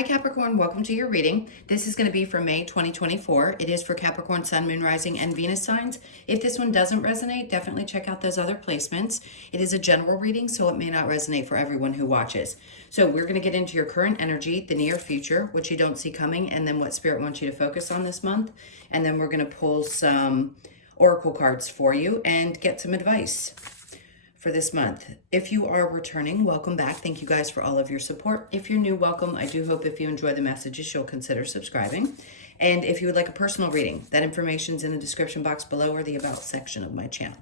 Hi Capricorn, welcome to your reading. This is going to be for May 2024. It is for Capricorn, Sun, Moon, Rising, and Venus signs. If this one doesn't resonate, definitely check out those other placements. It is a general reading, so it may not resonate for everyone who watches. So we're going to get into your current energy, the near future, which you don't see coming, and then what Spirit wants you to focus on this month. And then we're going to pull some oracle cards for you and get some advice for this month. If you are returning, welcome back. Thank you guys for all of your support. If you're new, welcome. I do hope if you enjoy the messages, you'll consider subscribing. And if you would like a personal reading, that information's in the description box below or the About section of my channel.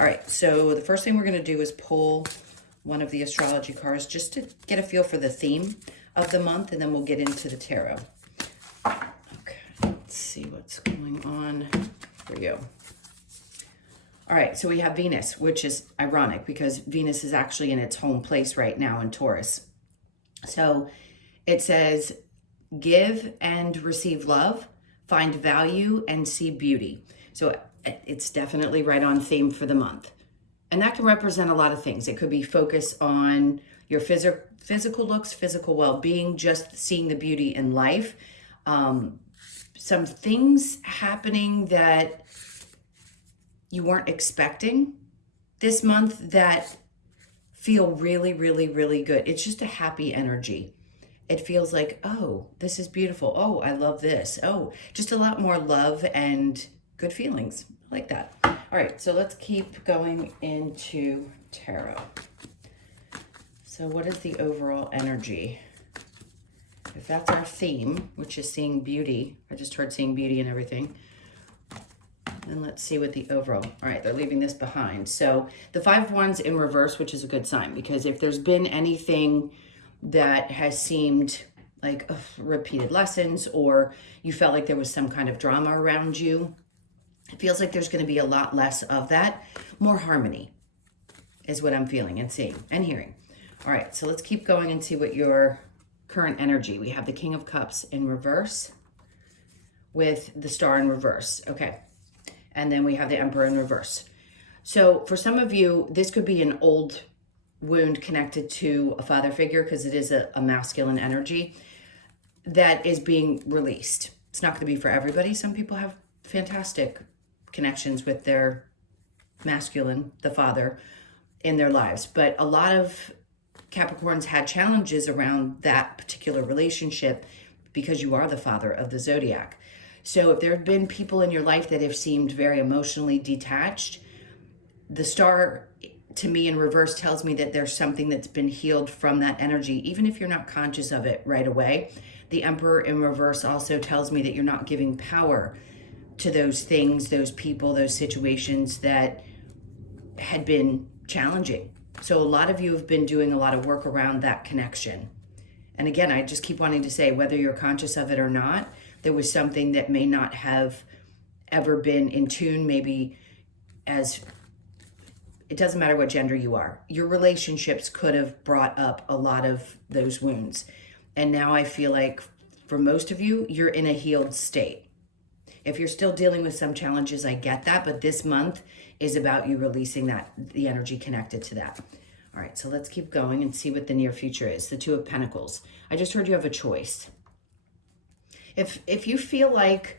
All right, so the first thing we're going to do is pull one of the astrology cards just to get a feel for the theme of the month, and then we'll get into the tarot. Okay, let's see what's going on for you. All right, so we have Venus, which is ironic because Venus is actually in its home place right now in Taurus. So it says, give and receive love, find value and see beauty. So it's definitely right on theme for the month. And that can represent a lot of things. It could be focus on your physical looks, physical well-being, just seeing the beauty in life. Some things happening that you weren't expecting this month that feel really, really, really good. It's just a happy energy. It feels like, oh, this is beautiful. Oh, I love this. Oh, just a lot more love and good feelings. I like that. All right, so let's keep going into tarot. So what is the overall energy? If that's our theme, which is seeing beauty, I just heard seeing beauty and everything. And let's see what the overall, all right, they're leaving this behind. So the Five of Wands in reverse, which is a good sign, because if there's been anything that has seemed like repeated lessons, or you felt like there was some kind of drama around you, it feels like there's going to be a lot less of that. More harmony is what I'm feeling and seeing and hearing. All right, so let's keep going and see what your current energy. We have the King of Cups in reverse with the Star in reverse. Okay. And then we have the Emperor in reverse. So for some of you, this could be an old wound connected to a father figure, because it is a masculine energy that is being released. It's not going to be for everybody. Some people have fantastic connections with their masculine, the father, in their lives. But a lot of Capricorns had challenges around that particular relationship because you are the father of the zodiac. So if there have been people in your life that have seemed very emotionally detached, the Star to me in reverse tells me that there's something that's been healed from that energy, even if you're not conscious of it right away. The Emperor in reverse also tells me that you're not giving power to those things, those people, those situations that had been challenging. So a lot of you have been doing a lot of work around that connection. And again, I just keep wanting to say, whether you're conscious of it or not, there was something that may not have ever been in tune, maybe as, it doesn't matter what gender you are. Your relationships could have brought up a lot of those wounds. And now I feel like for most of you, you're in a healed state. If you're still dealing with some challenges, I get that, but this month is about you releasing that, the energy connected to that. All right, so let's keep going and see what the near future is. The Two of Pentacles. I just heard you have a choice. If you feel like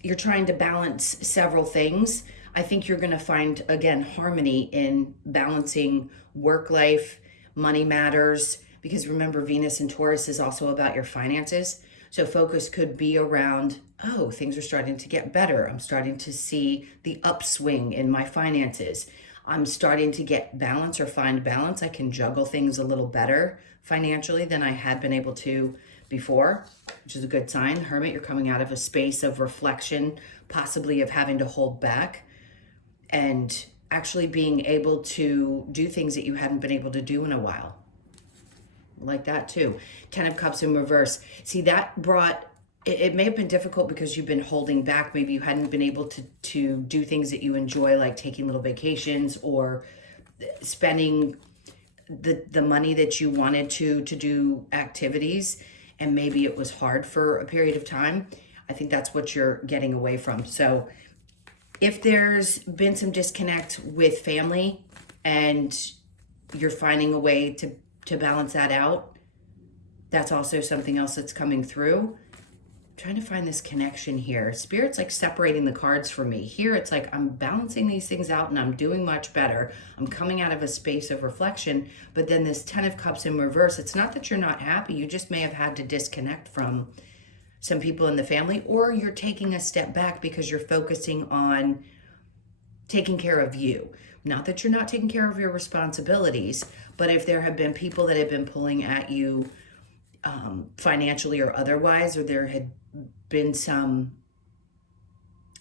you're trying to balance several things, I think you're going to find, again, harmony in balancing work life, money matters, because remember, Venus in Taurus is also about your finances. So focus could be around, oh, things are starting to get better. I'm starting to see the upswing in my finances. I'm starting to get balance or find balance. I can juggle things a little better financially than I had been able to before, which is a good sign. Hermit, you're coming out of a space of reflection, possibly of having to hold back and actually being able to do things that you hadn't been able to do in a while. Like that too. 10 of Cups in reverse. See, that brought, it may have been difficult because you've been holding back. Maybe you hadn't been able to do things that you enjoy, like taking little vacations or spending the money that you wanted to do activities. And maybe it was hard for a period of time. I think that's what you're getting away from. So if there's been some disconnect with family and you're finding a way to balance that out, That's also something else that's coming through. Trying to find this connection here. Spirit's like separating the cards for me. Here it's like I'm balancing these things out and I'm doing much better. I'm coming out of a space of reflection. But then this 10 of Cups in reverse, it's not that you're not happy. You just may have had to disconnect from some people in the family, or you're taking a step back because you're focusing on taking care of you. Not that you're not taking care of your responsibilities, but if there have been people that have been pulling at you financially or otherwise, or there had been some,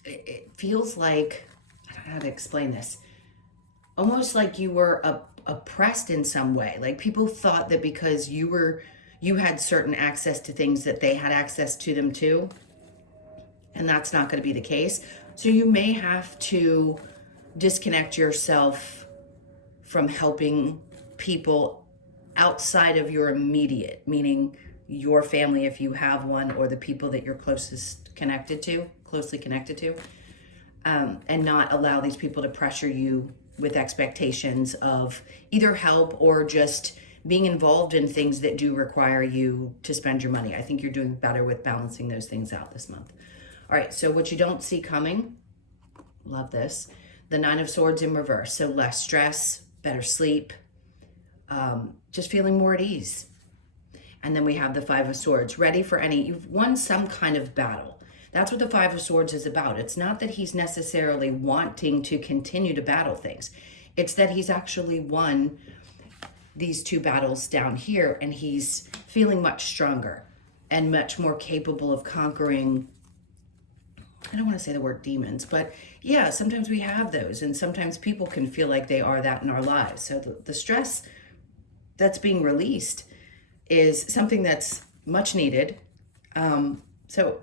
it feels like, I don't know how to explain this, almost like you were oppressed in some way. Like people thought that because you had certain access to things that they had access to them too, and that's not going to be the case. So you may have to disconnect yourself from helping people outside of your immediate, meaning your family if you have one, or the people that you're closely connected to, and not allow these people to pressure you with expectations of either help or just being involved in things that do require you to spend your money. I think you're doing better with balancing those things out this month. All right, so what you don't see coming, love this, the 9 of Swords in reverse. So less stress, better sleep, just feeling more at ease. And then we have the 5 of Swords, ready for you've won some kind of battle. That's what the 5 of Swords is about. It's not that he's necessarily wanting to continue to battle things. It's that he's actually won these 2 battles down here, and he's feeling much stronger and much more capable of conquering, I don't want to say the word demons, but yeah, sometimes we have those, and sometimes people can feel like they are that in our lives. So the stress that's being released is something that's much needed. So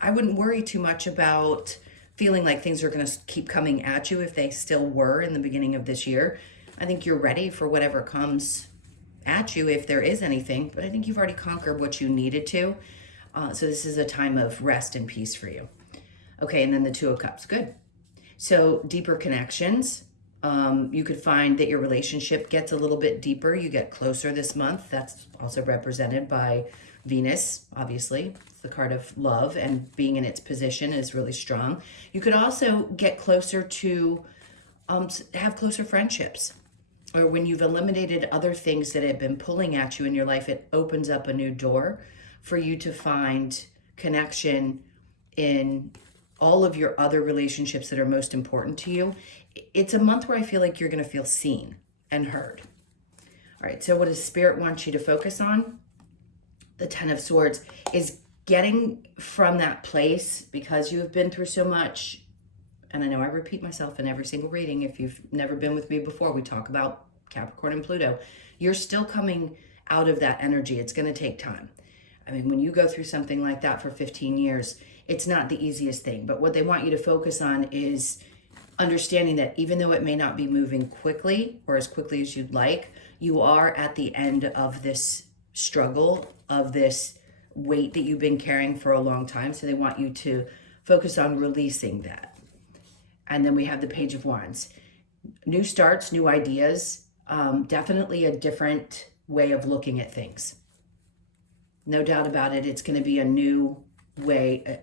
I wouldn't worry too much about feeling like things are going to keep coming at you if they still were in the beginning of this year. I think you're ready for whatever comes at you, if there is anything, but I think you've already conquered what you needed to. So this is a time of rest and peace for you. Okay, and then the 2 of Cups, good. So deeper connections. You could find that your relationship gets a little bit deeper. You get closer this month. That's also represented by Venus, obviously. It's the card of love, and being in its position is really strong. You could also get closer to have closer friendships, or when you've eliminated other things that have been pulling at you in your life, it opens up a new door for you to find connection in all of your other relationships that are most important to you. It's a month where I feel like you're going to feel seen and heard. All right, so what does Spirit want you to focus on? The 10 of Swords is getting from that place, because you have been through so much. And I know I repeat myself in every single reading. If you've never been with me before, we talk about Capricorn and Pluto. You're still coming out of that energy. It's going to take time. I mean, when you go through something like that for 15 years, it's not the easiest thing. But what they want you to focus on is understanding that even though it may not be moving quickly or as quickly as you'd like, you are at the end of this struggle, of this weight that you've been carrying for a long time. So they want you to focus on releasing that. And then we have the Page of Wands. New starts, new ideas, definitely a different way of looking at things. No doubt about it, it's going to be a new way.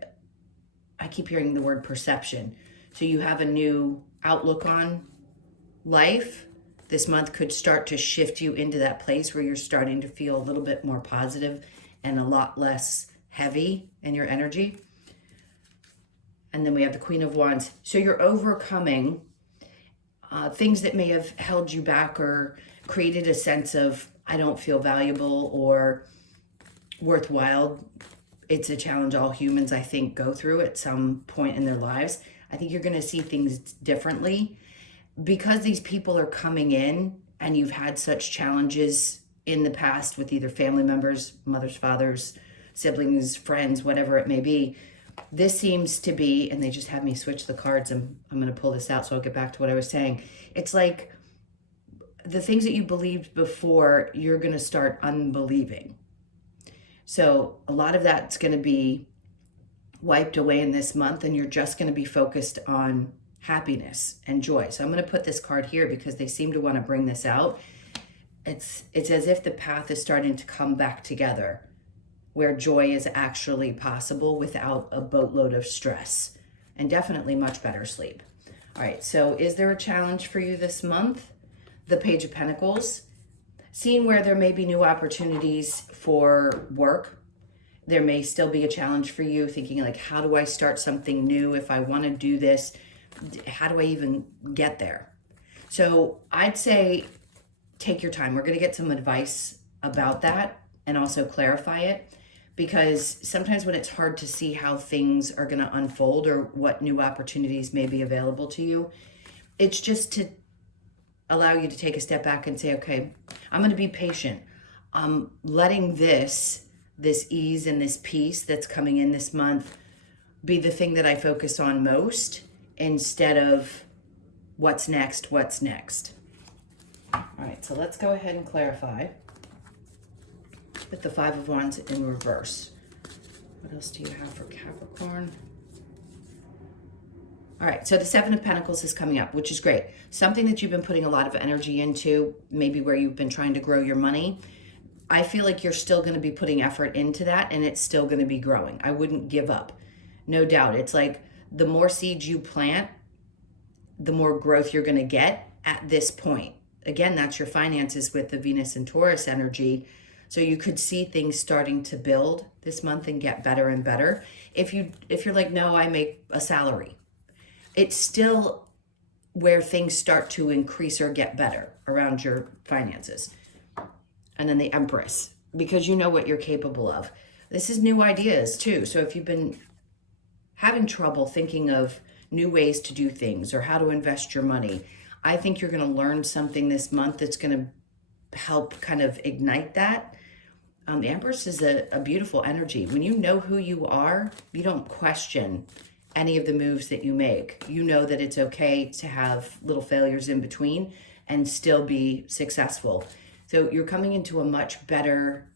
I keep hearing the word perception. So you have a new outlook on life. This month could start to shift you into that place where you're starting to feel a little bit more positive and a lot less heavy in your energy. And then we have the Queen of Wands. So you're overcoming things that may have held you back or created a sense of, I don't feel valuable or worthwhile. It's a challenge all humans, I think, go through at some point in their lives. I think you're going to see things differently because these people are coming in and you've had such challenges in the past with either family members, mothers, fathers, siblings, friends, whatever it may be. This seems to be, and they just had me switch the cards, and I'm going to pull this out so I'll get back to what I was saying. It's like the things that you believed before, you're going to start unbelieving. So a lot of that's going to be wiped away in this month, and you're just going to be focused on happiness and joy. So I'm going to put this card here because they seem to want to bring this out. it's as if the path is starting to come back together, where joy is actually possible without a boatload of stress, and definitely much better sleep. All right, so is there a challenge for you this month? The Page of Pentacles, seeing where there may be new opportunities for work. There may still be a challenge for you, thinking like, how do I start something new? If I want to do this, how do I even get there? So I'd say take your time. We're going to get some advice about that and also clarify it, because sometimes when it's hard to see how things are going to unfold or what new opportunities may be available to you, it's just to allow you to take a step back and say, okay, I'm going to be patient. I'm letting this ease and this peace that's coming in this month be the thing that I focus on most, instead of what's next. All right, so let's go ahead and clarify with the Five of Wands in reverse. What else do you have for Capricorn? All right, so the Seven of Pentacles is coming up, which is great. Something that you've been putting a lot of energy into, maybe where you've been trying to grow your money. I feel like you're still going to be putting effort into that, and it's still going to be growing. I wouldn't give up. No doubt. It's like the more seeds you plant, the more growth you're going to get at this point. Again, that's your finances with the Venus and Taurus energy. So you could see things starting to build this month and get better and better. If you're like, no, I make a salary, it's still where things start to increase or get better around your finances. And then the Empress, because you know what you're capable of. This is new ideas too. So if you've been having trouble thinking of new ways to do things or how to invest your money, I think you're going to learn something this month that's going to help kind of ignite that. The Empress is a beautiful energy. When you know who you are, you don't question any of the moves that you make. You know that it's okay to have little failures in between and still be successful. So you're coming into a much better,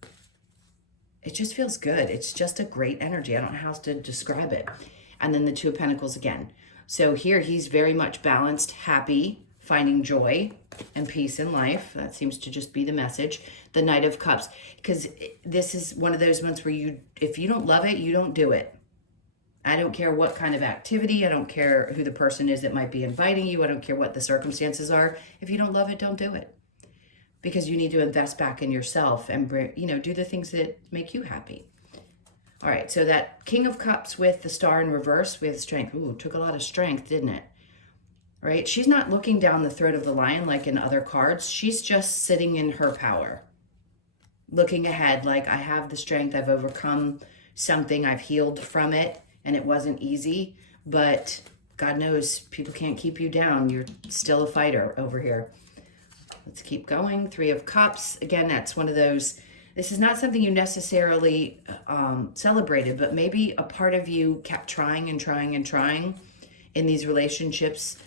it just feels good. It's just a great energy. I don't know how else to describe it. And then the Two of Pentacles again. So here he's very much balanced, happy, finding joy and peace in life. That seems to just be the message. The Knight of Cups, because this is one of those months where if you don't love it, you don't do it. I don't care what kind of activity. I don't care who the person is that might be inviting you. I don't care what the circumstances are. If you don't love it, don't do it. Because you need to invest back in yourself and do the things that make you happy. All right, so that King of Cups with the Star in reverse with strength. Ooh, took a lot of strength, didn't it? Right? She's not looking down the throat of the lion like in other cards. She's just sitting in her power. Looking ahead, like, I have the strength. I've overcome something. I've healed from it, and it wasn't easy. But God knows people can't keep you down. You're still a fighter over here. Let's keep going. Three of Cups. Again, that's one of those, this is not something you necessarily celebrated, but maybe a part of you kept trying and trying and trying in these relationships.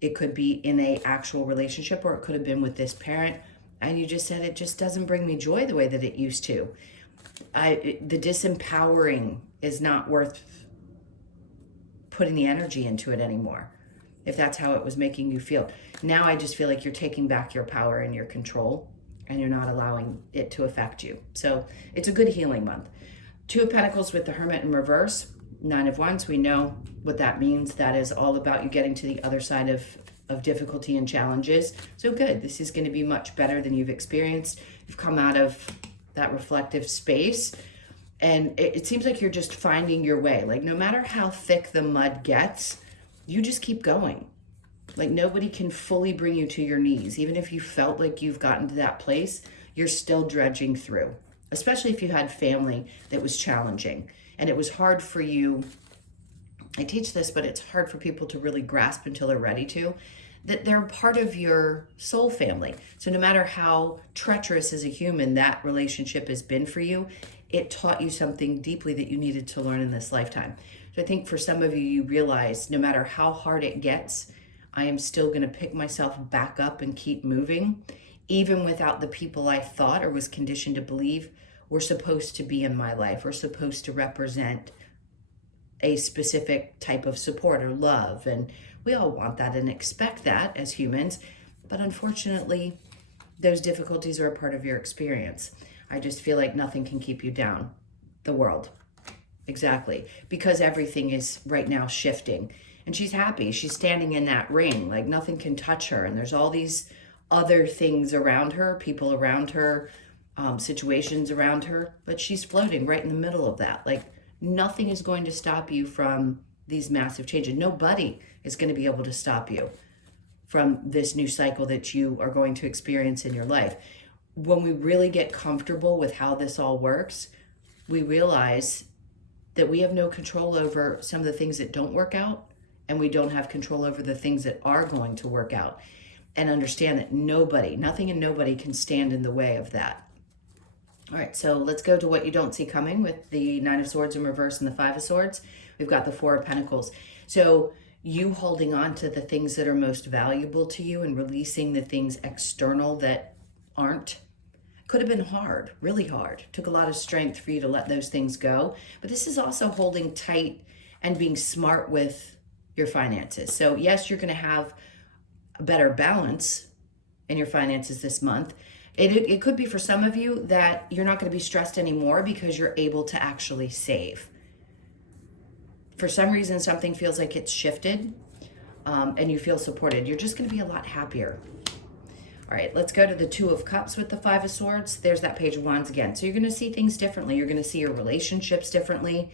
It could be in a actual relationship, or it could have been with this parent. And you just said, it just doesn't bring me joy the way that it used to. The disempowering is not worth putting the energy into it anymore, if that's how it was making you feel. Now I just feel like you're taking back your power and your control, and you're not allowing it to affect you. So it's a good healing month. Two of Pentacles with the Hermit in reverse. Nine of Wands, we know what that means. That is all about you getting to the other side of difficulty and challenges. So good. This is going to be much better than you've experienced. You've come out of that reflective space, and it seems like you're just finding your way. Like, no matter how thick the mud gets, you just keep going. Like, nobody can fully bring you to your knees. Even if you felt like you've gotten to that place, you're still dredging through, especially if you had family that was challenging and it was hard for you. I teach this, but it's hard for people to really grasp until they're ready to, that they're part of your soul family. So no matter how treacherous as a human that relationship has been for you, it taught you something deeply that you needed to learn in this lifetime. So I think for some of you, you realize no matter how hard it gets, I am still going to pick myself back up and keep moving, even without the people I thought or was conditioned to believe were supposed to be in my life, or supposed to represent a specific type of support or love. And we all want that and expect that as humans. But unfortunately, those difficulties are a part of your experience. I just feel like nothing can keep you down. The world. Exactly. Because everything is right now shifting. And she's happy. She's standing in that ring. Like nothing can touch her. And there's all these other things around her, people around her, situations around her. But she's floating right in the middle of that. Like nothing is going to stop you from these massive changes. Nobody is going to be able to stop you from this new cycle that you are going to experience in your life. When we really get comfortable with how this all works, we realize that we have no control over some of the things that don't work out, and we don't have control over the things that are going to work out, and understand that nothing and nobody can stand in the way of that. All right, so let's go to what you don't see coming with the Nine of Swords in reverse and the Five of Swords. We've got the Four of Pentacles. So you holding on to the things that are most valuable to you and releasing the things external that aren't could have been hard, really hard. Took a lot of strength for you to let those things go. But this is also holding tight and being smart with your finances. So yes, you're going to have a better balance in your finances this month. It could be for some of you that you're not going to be stressed anymore because you're able to actually save. For some reason, something feels like it's shifted, and you feel supported. You're just going to be a lot happier. All right, let's go to the Two of Cups with the Five of Swords. There's that Page of Wands again. So you're going to see things differently. You're going to see your relationships differently.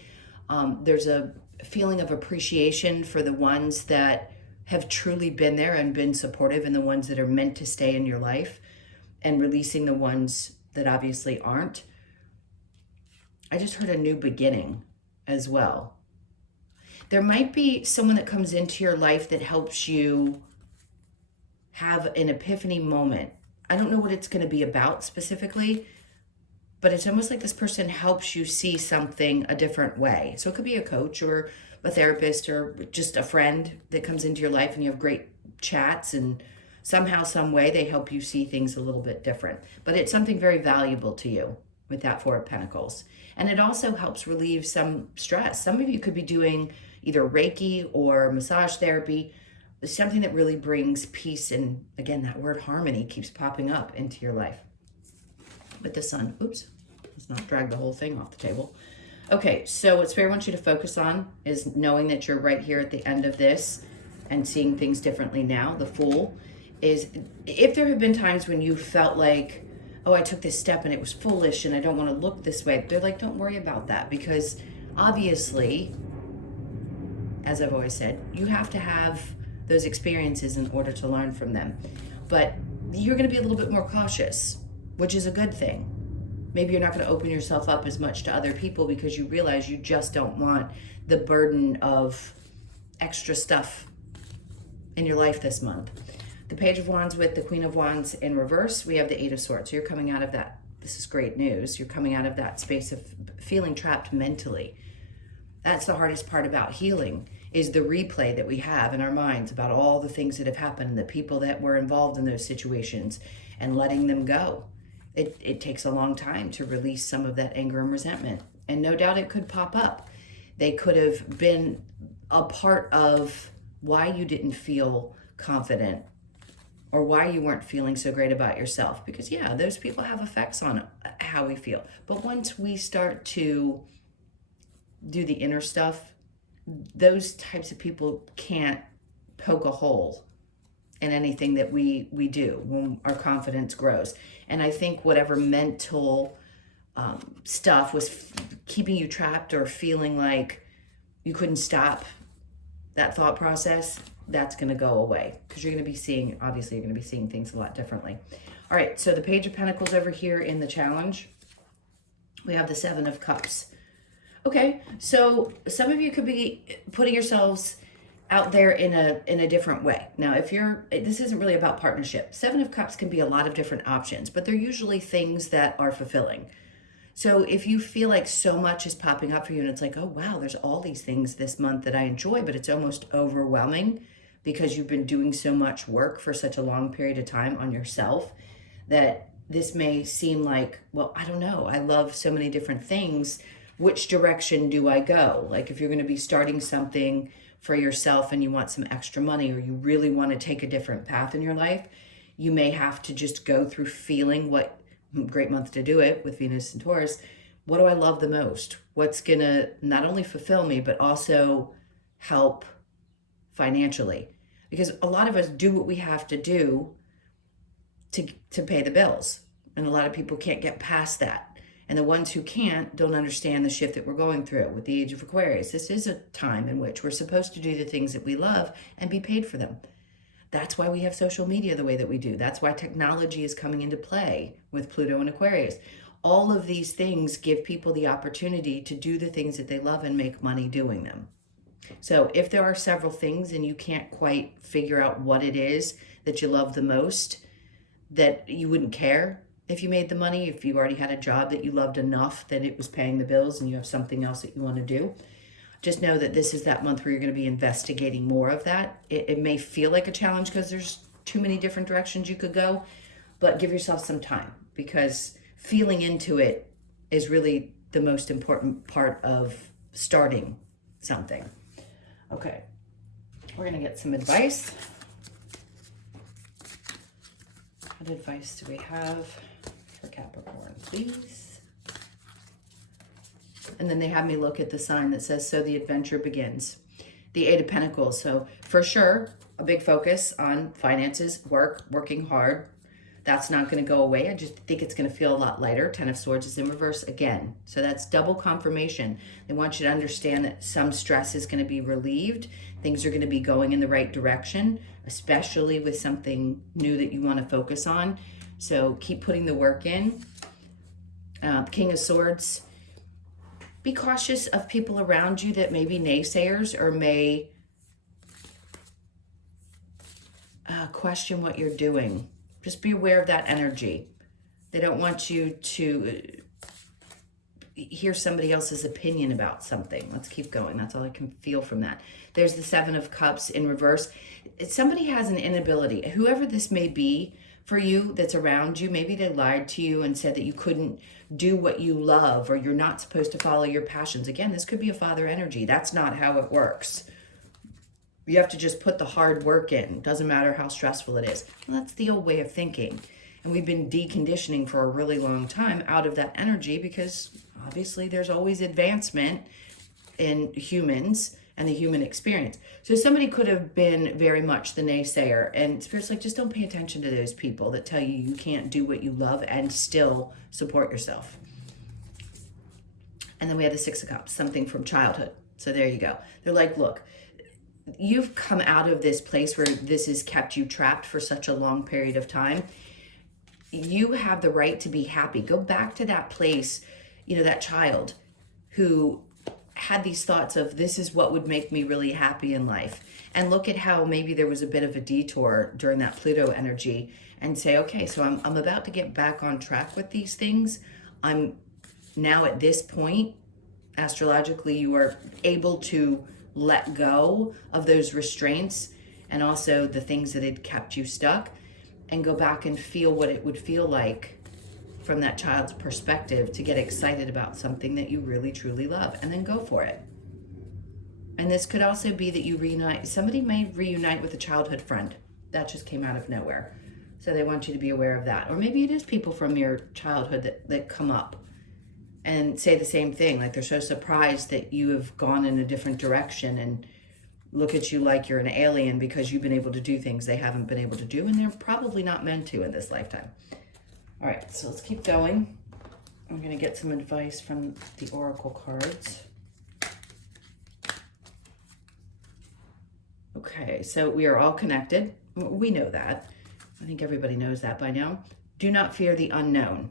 There's a feeling of appreciation for the ones that have truly been there and been supportive, and the ones that are meant to stay in your life, and releasing the ones that obviously aren't. I just heard a new beginning as well. There might be someone that comes into your life that helps you have an epiphany moment. I don't know what it's going to be about specifically, but it's almost like this person helps you see something a different way. So it could be a coach or a therapist or just a friend that comes into your life, and you have great chats, and somehow, some way, they help you see things a little bit different. But it's something very valuable to you with that Four of Pentacles. And it also helps relieve some stress. Some of you could be doing either Reiki or massage therapy, something that really brings peace. And again, that word harmony keeps popping up into your life. With the Sun, oops, let's not drag the whole thing off the table. Okay, so what Spirit wants you to focus on is knowing that you're right here at the end of this and seeing things differently now. The Fool is, if there have been times when you felt like, oh, I took this step and it was foolish and I don't want to look this way, they're like, don't worry about that, because obviously, as I've always said, you have to have those experiences in order to learn from them. But you're going to be a little bit more cautious, which is a good thing. Maybe you're not going to open yourself up as much to other people because you realize you just don't want the burden of extra stuff in your life this month. The Page of Wands with the Queen of Wands in reverse, we have the Eight of Swords. So you're coming out of that. This is great news. You're coming out of that space of feeling trapped mentally. That's the hardest part about healing, is the replay that we have in our minds about all the things that have happened, the people that were involved in those situations, and letting them go. It takes a long time to release some of that anger and resentment. And no doubt it could pop up. They could have been a part of why you didn't feel confident or why you weren't feeling so great about yourself. Because yeah, those people have effects on how we feel. But once we start to do the inner stuff, those types of people can't poke a hole in anything that we do when our confidence grows. And I think whatever mental stuff was keeping you trapped or feeling like you couldn't stop that thought process, that's going to go away, because you're going to be seeing, obviously you're going to be seeing things a lot differently. All right, so the Page of Pentacles over here in the challenge, we have the Seven of Cups. Okay, so some of you could be putting yourselves out there in a different way. Now, this isn't really about partnership. Seven of Cups can be a lot of different options, but they're usually things that are fulfilling. So if you feel like so much is popping up for you and it's like, oh wow, there's all these things this month that I enjoy, but it's almost overwhelming because you've been doing so much work for such a long period of time on yourself, that this may seem like, well, I don't know, I love so many different things. Which direction do I go? Like if you're going to be starting something for yourself and you want some extra money, or you really want to take a different path in your life, You may have to just go through feeling what, great month to do it with Venus and Taurus. What do I love the most? What's gonna not only fulfill me, but also help financially? Because a lot of us do what we have to do to pay the bills. And a lot of people can't get past that. And the ones who can't don't understand the shift that we're going through with the age of Aquarius. This is a time in which we're supposed to do the things that we love and be paid for them. That's why we have social media the way that we do. That's why technology is coming into play with Pluto and Aquarius. All of these things give people the opportunity to do the things that they love and make money doing them. So if there are several things and you can't quite figure out what it is that you love the most, that you wouldn't care if you made the money, if you already had a job that you loved enough that it was paying the bills and you have something else that you want to do, just know that this is that month where you're going to be investigating more of that. It may feel like a challenge because there's too many different directions you could go, but give yourself some time, because feeling into it is really the most important part of starting something. Okay, we're going to get some advice. What advice do we have for Capricorn, please? And then they have me look at the sign that says, so the adventure begins. The Eight of Pentacles. So for sure, a big focus on finances, working hard. That's not going to go away. I just think it's going to feel a lot lighter. Ten of Swords is in reverse again. So that's double confirmation. They want you to understand that some stress is going to be relieved. Things are going to be going in the right direction, especially with something new that you want to focus on. So keep putting the work in. King of Swords. Be cautious of people around you that may be naysayers or may question what you're doing. Just be aware of that energy. They don't want you to hear somebody else's opinion about something. Let's keep going. That's all I can feel from that. There's the Seven of Cups in reverse. Somebody has an inability, whoever this may be for you that's around you, maybe they lied to you and said that you couldn't do what you love or you're not supposed to follow your passions. Again, this could be a father energy. That's not how it works. You have to just put the hard work in. Doesn't matter how stressful it is. Well, that's the old way of thinking. And we've been deconditioning for a really long time out of that energy, because obviously there's always advancement in humans and the human experience. So somebody could have been very much the naysayer, and Spirit's like, just don't pay attention to those people that tell you you can't do what you love and still support yourself. And then we have the Six of Cups, something from childhood. So there you go. They're like, look, you've come out of this place where this has kept you trapped for such a long period of time. You have the right to be happy. Go back to that place, you know, that child who had these thoughts of, this is what would make me really happy in life. And look at how maybe there was a bit of a detour during that Pluto energy, and say, okay, so I'm about to get back on track with these things. I'm now at this point, astrologically, you are able to let go of those restraints and also the things that had kept you stuck, and go back and feel what it would feel like from that child's perspective to get excited about something that you really truly love, and then go for it. And this could also be that you reunite. Somebody may reunite with a childhood friend. That just came out of nowhere. So they want you to be aware of that. Or maybe it is people from your childhood that come up and say the same thing. Like they're so surprised that you have gone in a different direction and look at you like you're an alien because you've been able to do things they haven't been able to do, and they're probably not meant to in this lifetime. All right, so let's keep going. I'm going to get some advice from the oracle cards. Okay, so we are all connected. We know that. I think everybody knows that by now. Do not fear the unknown.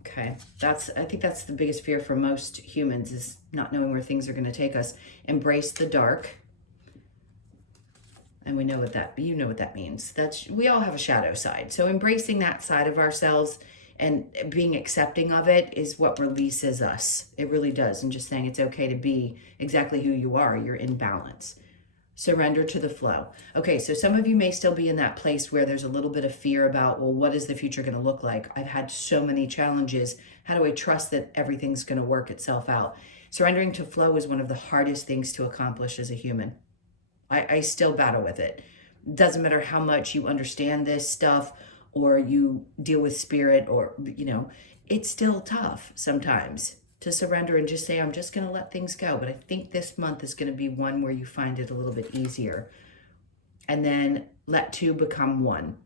Okay, I think that's the biggest fear for most humans, is not knowing where things are going to take us. Embrace the dark. And we know what that, you know what that means. We all have a shadow side. So embracing that side of ourselves and being accepting of it is what releases us. It really does. And just saying it's okay to be exactly who you are. You're in balance. Surrender to the flow. Okay, so some of you may still be in that place where there's a little bit of fear about, well, what is the future going to look like? I've had so many challenges. How do I trust that everything's going to work itself out? Surrendering to flow is one of the hardest things to accomplish as a human. I still battle with it. Doesn't matter how much you understand this stuff or you deal with spirit, or, you know, it's still tough sometimes to surrender and just say, I'm just going to let things go. But I think this month is going to be one where you find it a little bit easier. And then let two become one.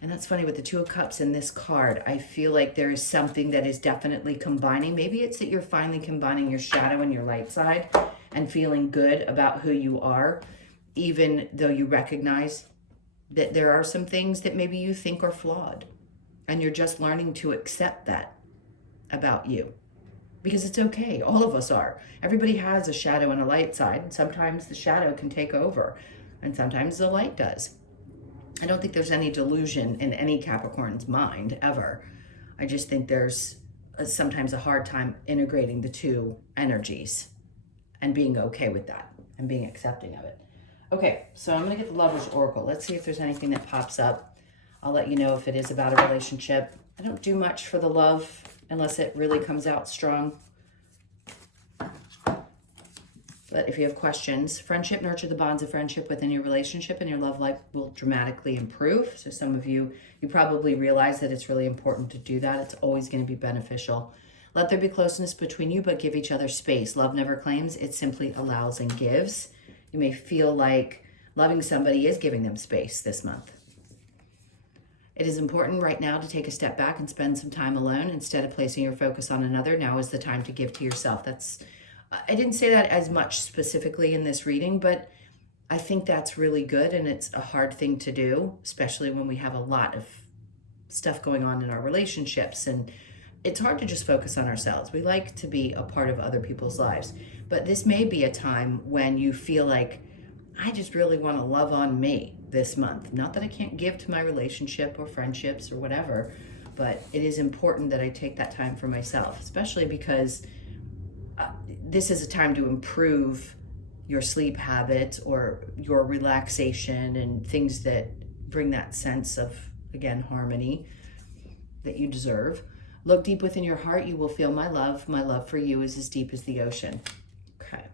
And that's funny with the Two of Cups in this card. I feel like there is something that is definitely combining. Maybe it's that you're finally combining your shadow and your light side and feeling good about who you are, even though you recognize that there are some things that maybe you think are flawed. And you're just learning to accept that about you. Because it's okay. All of us are. Everybody has a shadow and a light side. And sometimes the shadow can take over. And sometimes the light does. I don't think there's any delusion in any Capricorn's mind ever. I just think there's sometimes a hard time integrating the two energies and being okay with that and being accepting of it. Okay, so I'm going to get the Lover's Oracle. Let's see if there's anything that pops up. I'll let you know if it is about a relationship. I don't do much for the love unless it really comes out strong. But if you have questions, friendship, nurture the bonds of friendship within your relationship, and your love life will dramatically improve. So some of you probably realize that it's really important to do that. It's always going to be beneficial. Let there be closeness between you, but give each other space. Love never claims, it simply allows and gives. You may feel like loving somebody is giving them space this month. It is important right now to take a step back and spend some time alone instead of placing your focus on another. Now is the time to give to yourself. I didn't say that as much specifically in this reading, but I think that's really good, and it's a hard thing to do, especially when we have a lot of stuff going on in our relationships, and it's hard to just focus on ourselves. We like to be a part of other people's lives, but this may be a time when you feel like, I just really want to love on me this month. Not that I can't give to my relationship or friendships or whatever, but it is important that I take that time for myself, especially because this is a time to improve your sleep habits or your relaxation and things that bring that sense of, again, harmony that you deserve. Look deep within your heart. You will feel my love. My love for you is as deep as the ocean. Okay.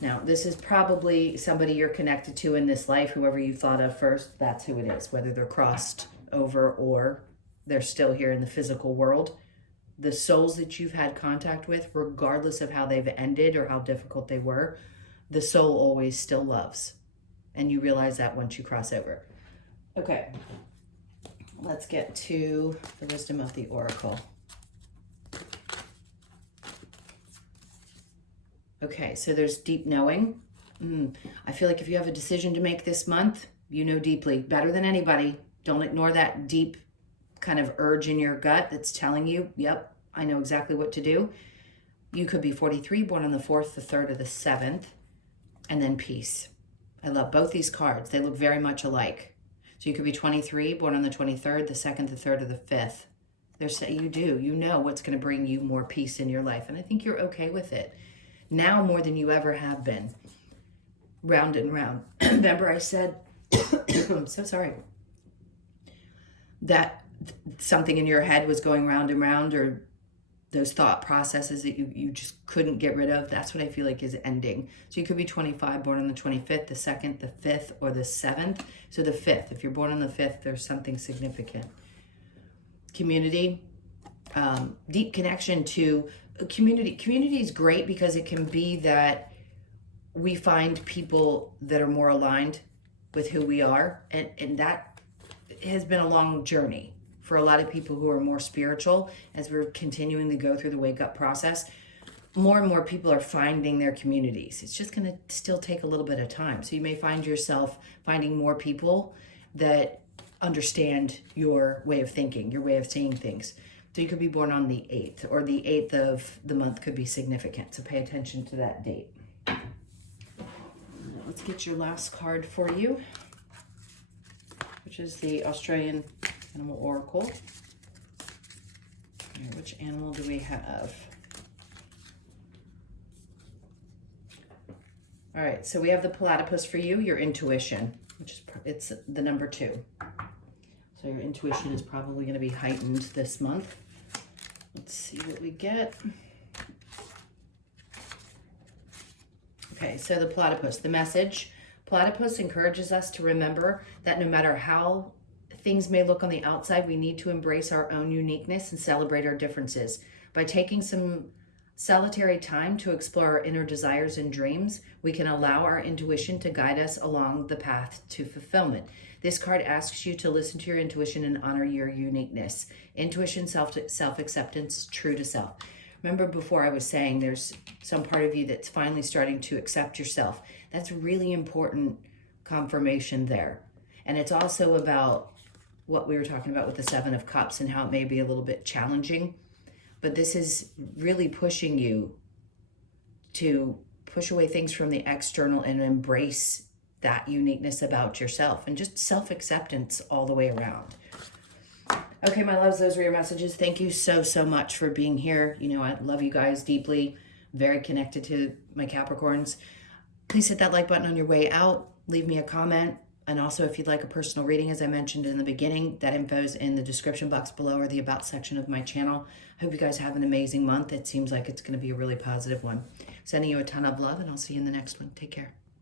Now, this is probably somebody you're connected to in this life. Whoever you thought of first, that's who it is. Whether they're crossed over or they're still here in the physical world. The souls that you've had contact with, regardless of how they've ended or how difficult they were, the soul always still loves. And you realize that once you cross over. Okay, let's get to the wisdom of the Oracle. Okay, so there's deep knowing. I feel like if you have a decision to make this month, you know deeply, better than anybody. Don't ignore that deep kind of urge in your gut that's telling you, yep, I know exactly what to do. You could be 43, born on the 4th, the 3rd, or the 7th, and then peace. I love both these cards. They look very much alike. So you could be 23, born on the 23rd, the 2nd, the 3rd, or the 5th. You know what's going to bring you more peace in your life, and I think you're okay with it. Now more than you ever have been. Round and round. Remember I said, I'm so sorry, that something in your head was going round and round, or those thought processes that you just couldn't get rid of. That's what I feel like is ending. So you could be 25, born on the 25th, the 2nd, the 5th, or the 7th. So the 5th, if you're born on the 5th, there's something significant. Community, deep connection to community. Community is great because it can be that we find people that are more aligned with who we are. And that has been a long journey for a lot of people who are more spiritual. As we're continuing to go through the wake up process, more and more people are finding their communities. It's just going to still take a little bit of time. So you may find yourself finding more people that understand your way of thinking, your way of seeing things. So you could be born on the 8th, or the 8th of the month could be significant. So pay attention to that date. Let's get your last card for you, which is the Australian Animal Oracle. Right, which animal do we have? All right, so we have the platypus for you, your intuition, which is, it's the number 2. So your intuition is probably going to be heightened this month. Let's see what we get. Okay, so the platypus, the message. Platypus encourages us to remember that no matter how things may look on the outside, we need to embrace our own uniqueness and celebrate our differences. By taking some solitary time to explore our inner desires and dreams, we can allow our intuition to guide us along the path to fulfillment. This card asks you to listen to your intuition and honor your uniqueness. Intuition, self-acceptance, true to self. Remember before I was saying there's some part of you that's finally starting to accept yourself. That's really important confirmation there. And it's also about what we were talking about with the Seven of Cups and how it may be a little bit challenging. But this is really pushing you to push away things from the external and embrace that uniqueness about yourself and just self-acceptance all the way around. Okay, my loves, those were your messages. Thank you so, so much for being here. You know, I love you guys deeply, very connected to my Capricorns. Please hit that like button on your way out. Leave me a comment. And also, if you'd like a personal reading, as I mentioned in the beginning, that info is in the description box below or the About section of my channel. I hope you guys have an amazing month. It seems like it's going to be a really positive one. Sending you a ton of love, and I'll see you in the next one. Take care.